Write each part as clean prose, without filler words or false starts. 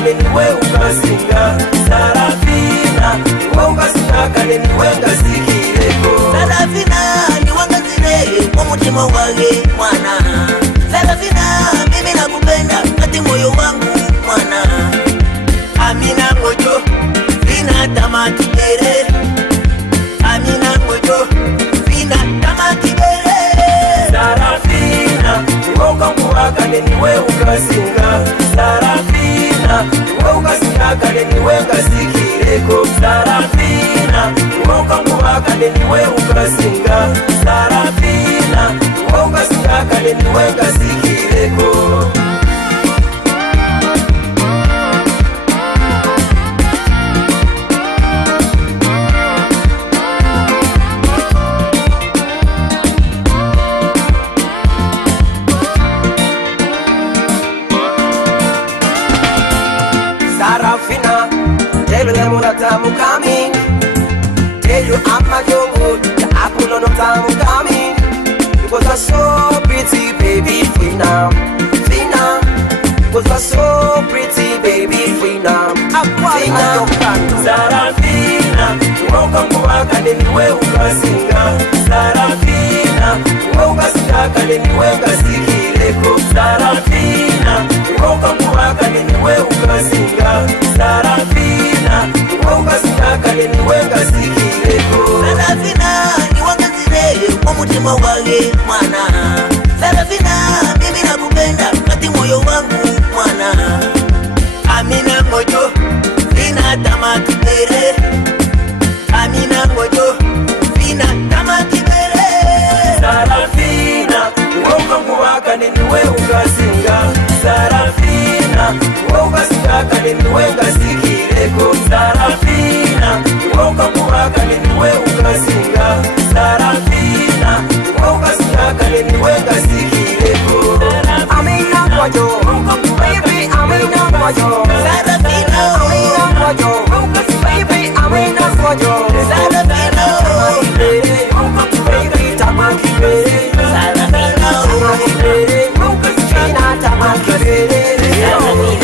kane niwe ukasinga Sarafina niwe ukasinga kane niwe ngasikireko Sarafina ni wangazire kwa mutima wage mwana Sarafina mimi nakupenda kati moyo wangu mwana Amina ngojo vina tamati ere Amina ngojo vina tamati ere Sarafina niwe ukakuwa kane niwe ukasinga Sarafina niwe ukasinga kane niwe ngasikireko Sarafina niwe ukakuwa kane niwe ukasinga Sarafina niwe ukasinga kane niwe ngasikireko Sarafina, tell them that I'm coming. Tell you I'm not your good, the apple on the time coming. Because you're so pretty, baby, Fina, Fina. Because you're so pretty, baby, Fina, Fina. Sarafina, welcome to work and anywhere we can sing. Sarafina, welcome to work and anywhere we can sing. Sarafina, welcome to work and anywhere we can sing. Sarafina, ukasinga kane niwe ngasikireko Sarafina ni wangazire kwa mutima wage mwana Sarafina mimi nakupenda kati moyo wangu mwana Amina ngojo vina tamati ere Amina ngojo vina tamati ere Sarafina ukakuwa kane niwe ukasinga Sarafina ukasinga kane niwe ngasikireko Sarafina ukakuwa kane niwe ukasinga Sarafina ukasinga kane niwe ngasikireko Amina ngojo baby Amina ngojo Sarafina Amina ngojo baby Amina ngojo Sarafina baby tamaki baby Sarafina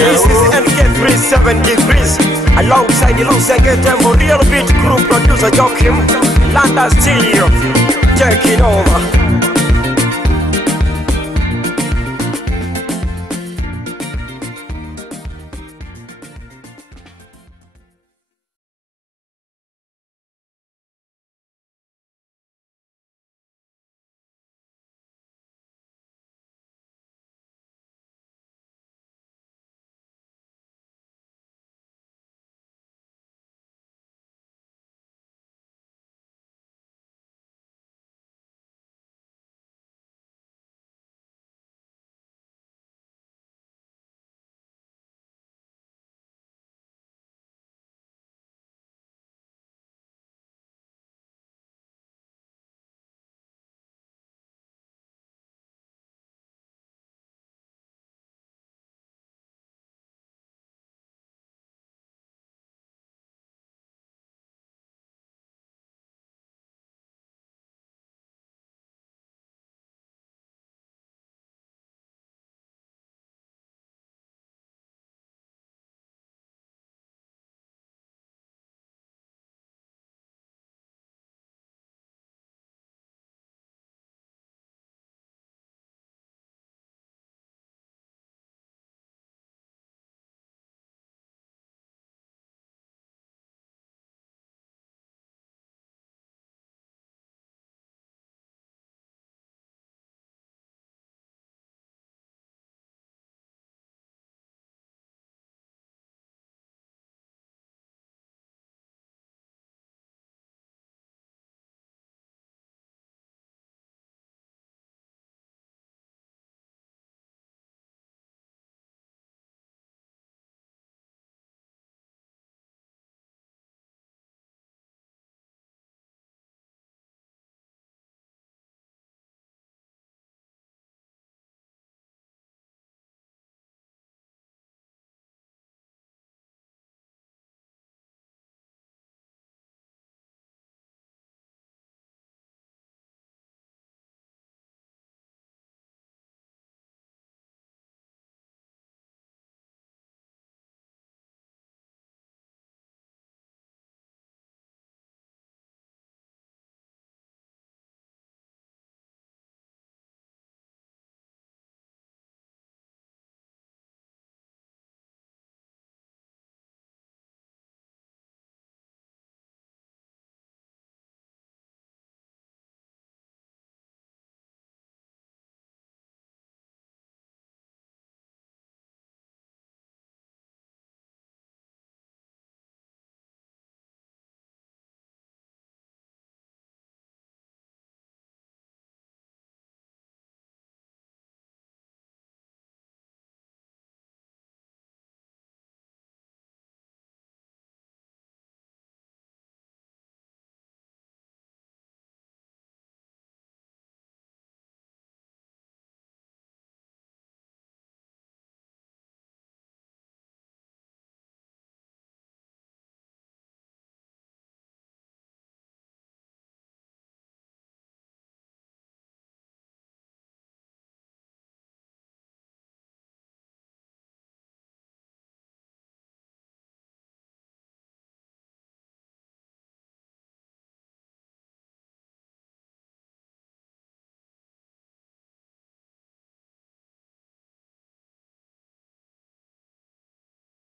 This is MK 37 Degrees alongside the Los Angeles Real Beat Group producer Joachim Landa Studio taking over.